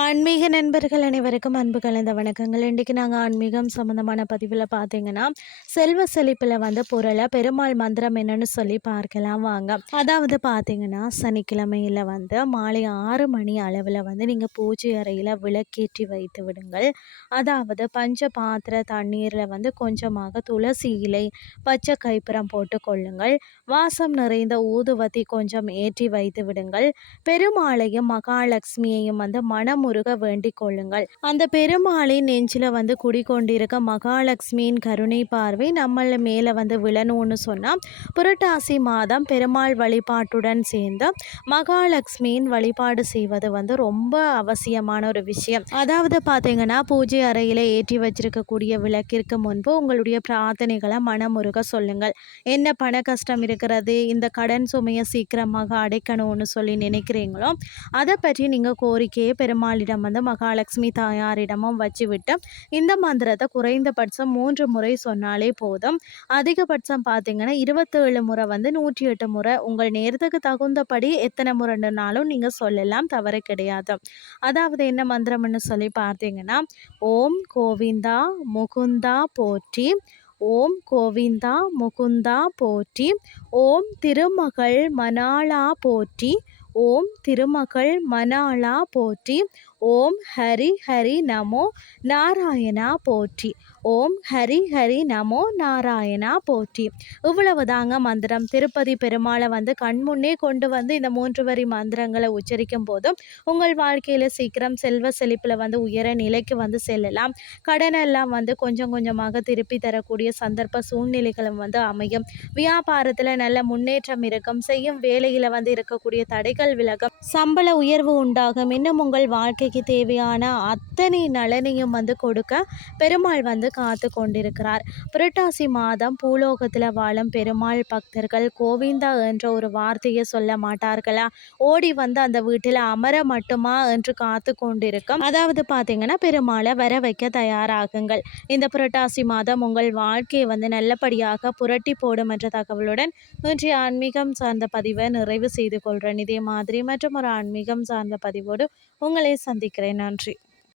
ஆன்மீக நண்பர்கள் அனைவருக்கும் அன்பு கலந்த வணக்கங்கள். இன்றைக்கு நாங்கள் ஆன்மீகம் சம்மந்தமான பதிவில் பார்த்தீங்கன்னா செல்வ செழிப்பில் வந்து பொருளை பெருமாள் மந்திரம் என்னன்னு சொல்லி பார்க்கலாம் வாங்க. அதாவது பார்த்தீங்கன்னா சனிக்கிழமையில் வந்து மாலை ஆறு மணி அளவில் வந்து நீங்கள் பூஜை அறையில் விளக்கேற்றி வைத்து விடுங்கள். அதாவது பஞ்ச பாத்திர தண்ணீரில் வந்து கொஞ்சமாக துளசி இலை பச்சை கைப்புறம் போட்டு கொள்ளுங்கள். வாசம் நிறைந்த ஊதுவத்தி கொஞ்சம் ஏற்றி வைத்து விடுங்கள். பெருமாளையும் மகாலட்சுமியையும் வந்து மனம் மனமுருக வேண்டிக் கொள்ளுங்கள். அந்த பெருமாளின் நெஞ்சில வந்து குடிக்கொண்டிருக்க மகாலட்சுமியின் கருணை பார்வை நம்மள மேலே வந்து விழணும்னு சொன்னால் புரட்டாசி மாதம் பெருமாள் வழிபாட்டுடன் சேர்ந்து மகாலட்சுமியின் வழிபாடு செய்வது வந்து ரொம்ப அவசியமான ஒரு விஷயம். அதாவது பார்த்தீங்கன்னா பூஜை அறையில் ஏற்றி வச்சிருக்கக்கூடிய விளக்கிற்கு முன்பு உங்களுடைய பிரார்த்தனைகளை மனமுருக சொல்லுங்கள். என்ன பண கஷ்டம் இருக்கிறது இந்த கடன் சுமையை சீக்கிரமாக அடைக்கணும்னு சொல்லி நினைக்கிறீங்களோ அதை பற்றி நீங்கள் கோரிக்கையை பெருமாளிடம் வந்து மகாலட்சுமி தாயாரிடமும் வச்சுவிட்டு இந்த மந்திரத்தை குறைந்தபட்சம் மூன்று முறை சொன்னாலே போதும். அதிகபட்சம் பார்த்தீங்கன்னா இருபத்தேழு முறை வந்து நூற்றி எட்டு முறை. உங்கள் நேரத்துக்கு தகுந்தபடி எத்தனை முறைனாலும் நீங்கள் சொல்லலாம் தவறு கிடையாது. அதாவது என்ன மந்திரம்னு சொல்லி பார்த்தீங்கன்னா ஓம் கோவிந்தா முகுந்தா போற்றி ஓம் கோவிந்தா முகுந்தா போற்றி ஓம் திருமகள் மணாளா போற்றி ஓம் திருமகள் மணாலா போற்றி ஓம் ஹரி ஹரி நமோ நாராயணா போற்றி. ஓம் ஹரி ஹரி நமோ நாராயணா போற்றி. இவ்வளவு தாங்க மந்திரம். திருப்பதி பெருமாளை வந்து கண்முன்னே கொண்டு வந்து இந்த மூன்று வரி மந்திரங்களை உச்சரிக்கும் போதும் உங்கள் வாழ்க்கையில் சீக்கிரம் செல்வ செழிப்பில் வந்து உயர நிலைக்கு வந்து செல்லலாம். கடனெல்லாம் வந்து கொஞ்சம் கொஞ்சமாக திருப்பி தரக்கூடிய சந்தர்ப்ப சூழ்நிலைகளும் வந்து அமையும். வியாபாரத்தில் நல்ல முன்னேற்றம் இருக்கும். செய்யும் வேலையில் வந்து இருக்கக்கூடிய தடைகள் விலகும். சம்பள உயர்வு உண்டாகும். இன்னும் உங்கள் வாழ்க்கை வாழ்க்கைக்கு தேவையான அத்தனை நலனையும் வந்து கொடுக்க பெருமாள் வந்து காத்து கொண்டிருக்கிறார். புரட்டாசி மாதம் பூலோகத்தில் வாழும் பெருமாள் பக்தர்கள் கோவிந்தா என்ற ஒரு வார்த்தையை சொல்ல மாட்டார்களா? ஓடி வந்து அந்த வீட்டில் அமர மட்டுமா என்று காத்து கொண்டிருக்கும். அதாவது பார்த்தீங்கன்னா பெருமாளை வர வைக்க தயாராகுங்கள். இந்த புரட்டாசி மாதம் உங்கள் வாழ்க்கையை வந்து நல்லபடியாக புரட்டி போடும் என்ற தகவலுடன் இன்றைய ஆன்மீகம் சார்ந்த பதிவை நிறைவு செய்து கொள்கிறேன் இதே மாதிரி மற்றும் ஒரு ஆன்மீகம் சார்ந்த பதிவோடு உங்களை சந்தி சந்திக்கிறேன் நன்றி